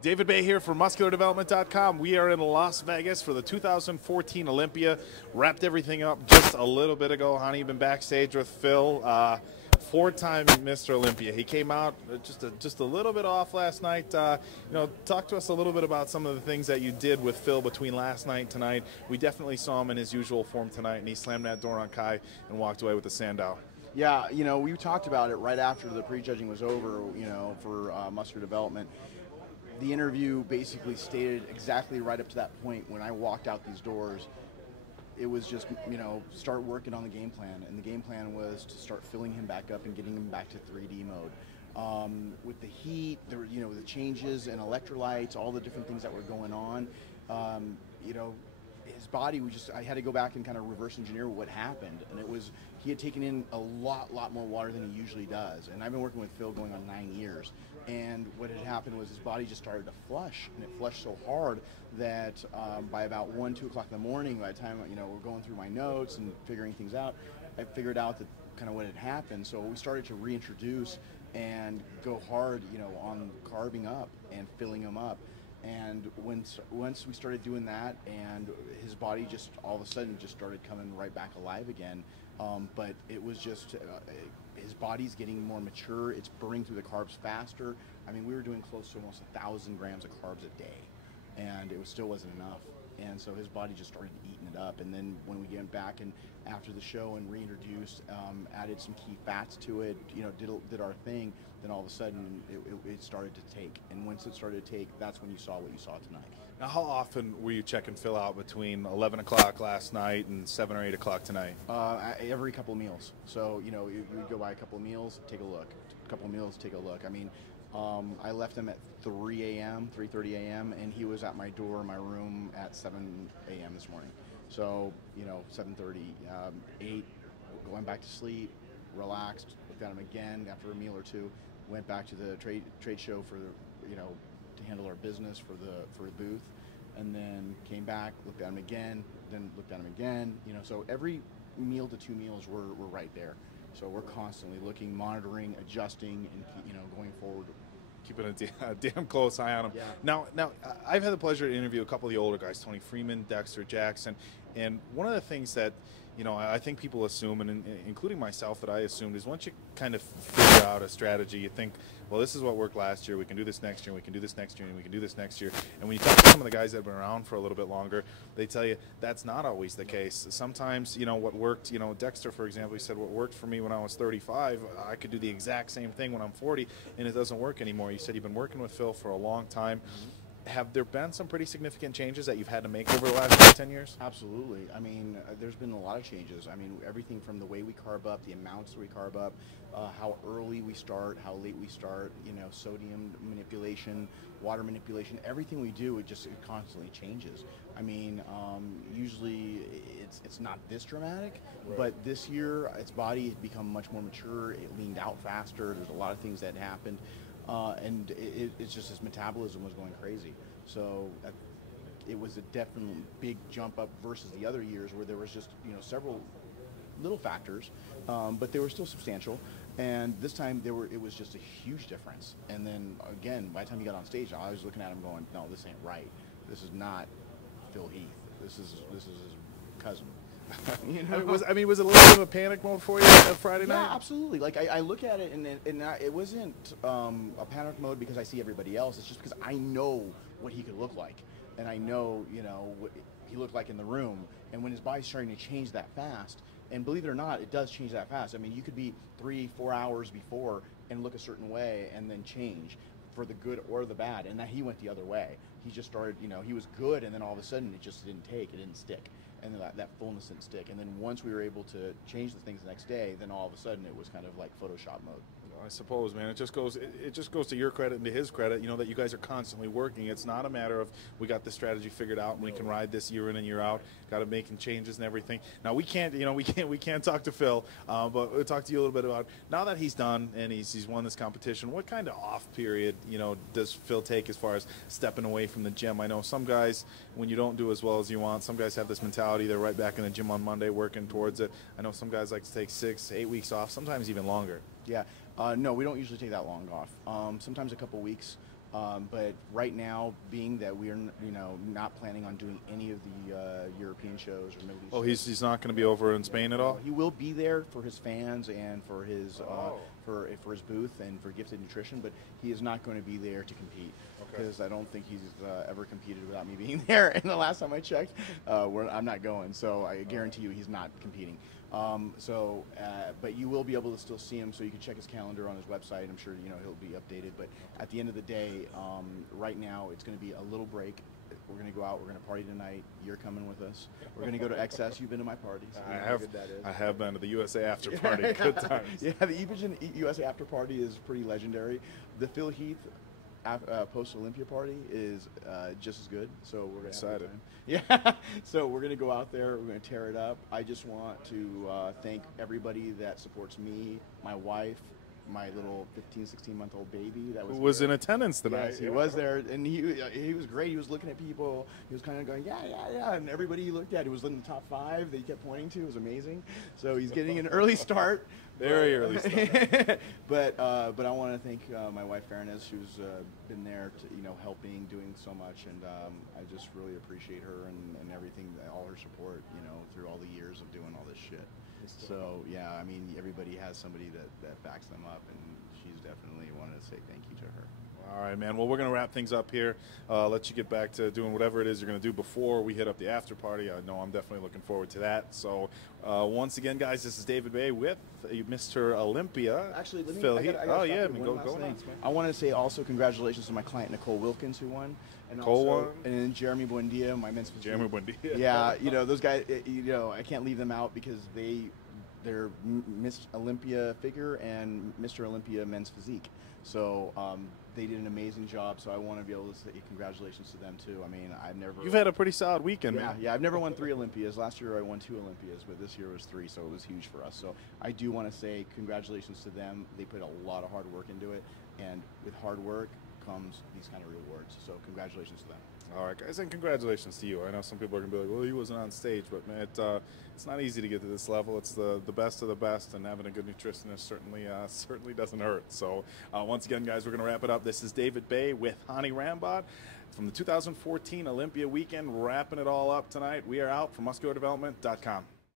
David Baye here for MuscularDevelopment.com. We are in Las Vegas for the 2014 Olympia. Wrapped everything up just a little bit ago. Honey, been backstage with Phil, four-time Mr. Olympia. He came out just a little bit off last night. Talk to us a little bit about some of the things that you did with Phil between last night and tonight. We definitely saw him in his usual form tonight, and he slammed that door on Kai and walked away with the Sandow. Yeah, we talked about it right after the prejudging was over, for Muscular Development. The interview basically stated exactly right up to that point when I walked out these doors. It was just, start working on the game plan. And the game plan was to start filling him back up and getting him back to 3D mode. With the heat, there were, the changes and electrolytes, all the different things that were going on, his body, I had to go back and kind of reverse engineer what happened. And it was, he had taken in a lot more water than he usually does. And I've been working with Phil going on 9 years. And what had happened was his body just started to flush, and it flushed so hard that by about 1, 2 o'clock in the morning, by the time we're going through my notes and figuring things out, I figured out that kind of what had happened. So we started to reintroduce and go hard, on carving up and filling him up. And once we started doing that, and his body just all of a sudden just started coming right back alive again. But it was just his body's getting more mature. It's burning through the carbs faster. I mean, we were doing close to almost 1,000 grams of carbs a day, and it still wasn't enough. And so his body just started eating it up. And then when we get back and after the show and reintroduced, added some key fats to it, did our thing, then all of a sudden it started to take. And once it started to take, that's when you saw what you saw tonight. Now, how often were you checking Phil out between 11 o'clock last night and 7 or 8 o'clock tonight? Every couple of meals. So, you would go by a couple of meals, take a look. A couple of meals, take a look. I mean, I left him at 3 a.m., 3:30 a.m., and he was at my door in my room at 7 a.m. this morning. So, 7:30, 8, going back to sleep, relaxed, looked at him again after a meal or two, went back to the trade show for, to handle our business for the booth, and then came back, looked at him again, then looked at him again, so every meal to 2 meals we're right there. So we're constantly looking, monitoring, adjusting, and going forward. Keeping a damn close eye on him. Yeah. Now, I've had the pleasure to interview a couple of the older guys, Tony Freeman, Dexter Jackson, and one of the things that I think people assume, and including myself, that I assumed, is once you kind of figure out a strategy, you think, well, this is what worked last year, we can do this next year, and we can do this next year, and we can do this next year. And when you talk to some of the guys that have been around for a little bit longer, they tell you that's not always the case. Sometimes, what worked, Dexter, for example, he said, what worked for me when I was 35, I could do the exact same thing when I'm 40, and it doesn't work anymore. You said you've been working with Phil for a long time. Mm-hmm. Have there been some pretty significant changes that you've had to make over the last 10 years? Absolutely. I mean, there's been a lot of changes. I mean, everything from the way we carb up, the amounts we carb up, how early we start, how late we start, sodium manipulation, water manipulation, everything we do, it constantly changes. I mean, usually it's not this dramatic, right. But this year, its body has become much more mature. It leaned out faster. There's a lot of things that happened. And it's just his metabolism was going crazy. So it was a definitely big jump up versus the other years where there was just, several little factors, but they were still substantial. And this time it was just a huge difference. And then again, by the time he got on stage, I was looking at him going, no, this ain't right. This is not Phil Heath. This is his cousin. Was it a little bit of a panic mode for you on Friday night? Yeah, absolutely. Like I look at it, and it wasn't a panic mode because I see everybody else. It's just because I know what he could look like, and I know what he looked like in the room. And when his body's starting to change that fast, and believe it or not, it does change that fast. I mean, you could be 3-4 hours before and look a certain way, and then change for the good or the bad. And that he went the other way. He just started, he was good, and then all of a sudden it just didn't stick. And that fullness didn't stick. And then once we were able to change the things the next day, then all of a sudden it was kind of like Photoshop mode. I suppose, man. It just goes to your credit and to his credit, that you guys are constantly working. It's not a matter of we got this strategy figured out and we can ride this year in and year out. Got to making changes and everything. Now we can't talk to Phil, but we'll talk to you a little bit about now that he's done and he's won this competition. What kind of off period does Phil take as far as stepping away from the gym? I know some guys, when you don't do as well as you want, some guys have this mentality they're right back in the gym on Monday working towards it. I know some guys like to take 6-8 weeks off, sometimes even longer. Yeah. No, we don't usually take that long off. Sometimes a couple weeks. But right now, being that we are, not planning on doing any of the European shows or Middle East. Oh, shows, he's not going to be over in Spain at all? he will be there for his fans and for his Oh. for his booth and for Gifted Nutrition, but he is not going to be there to compete because I don't think he's ever competed without me being there. And the last time I checked, I'm not going, so I guarantee you he's not competing. But you will be able to still see him, so you can check his calendar on his website. I'm sure he'll be updated. But at the end of the day, right now it's going to be a little break. We're going to go out. We're going to party tonight. You're coming with us. We're going to go to XS. You've been to my parties. I have been to the USA After Party. Good times. Yeah, the EPGen USA After Party is pretty legendary. The Phil Heath post Olympia party is just as good. So we're excited. Yeah. So we're going to go out there. We're going to tear it up. I just want to thank everybody that supports me, my wife, my little 15, 16-month-old baby that was in attendance tonight. Yes, he was there, and he was great. He was looking at people. He was kind of going, yeah, and everybody he looked at, he was in the top 5 that he kept pointing to. It was amazing. So he's getting an early start. Very early start. But I want to thank my wife, Fairness, who's been there, helping, doing so much, and I just really appreciate her and everything, all her support, through all the years of doing all this shit. So yeah, I mean, everybody has somebody that backs them up, and she's definitely wanted to say thank you to her. All right, man. Well, we're going to wrap things up here. Let you get back to doing whatever it is you're going to do before we hit up the after party. I know I'm definitely looking forward to that. So once again, guys, this is David Baye with Mr. Olympia. Actually, Phil Heath. Go on. I want to say also congratulations to my client Nicole Wilkins, who won. And then Jeremy Buendia, my men's physique. Jeremy Buendia. Yeah, those guys. I can't leave them out because they're Miss Olympia figure and Mr. Olympia men's physique. So they did an amazing job. So I want to be able to say congratulations to them too. I mean, You've had a pretty solid weekend, man. Yeah, I've never won 3 Olympias. Last year I won 2 Olympias, but this year was 3, so it was huge for us. So I do want to say congratulations to them. They put a lot of hard work into it, and with hard work comes these kind of rewards. So congratulations to them. All right, guys, and congratulations to you. I know some people are going to be like, well, he wasn't on stage, but, man, it's not easy to get to this level. It's the best of the best, and having a good nutritionist certainly doesn't hurt. So, once again, guys, we're going to wrap it up. This is David Baye with Hany Rambod from the 2014 Olympia weekend, wrapping it all up tonight. We are out from musculardevelopment.com.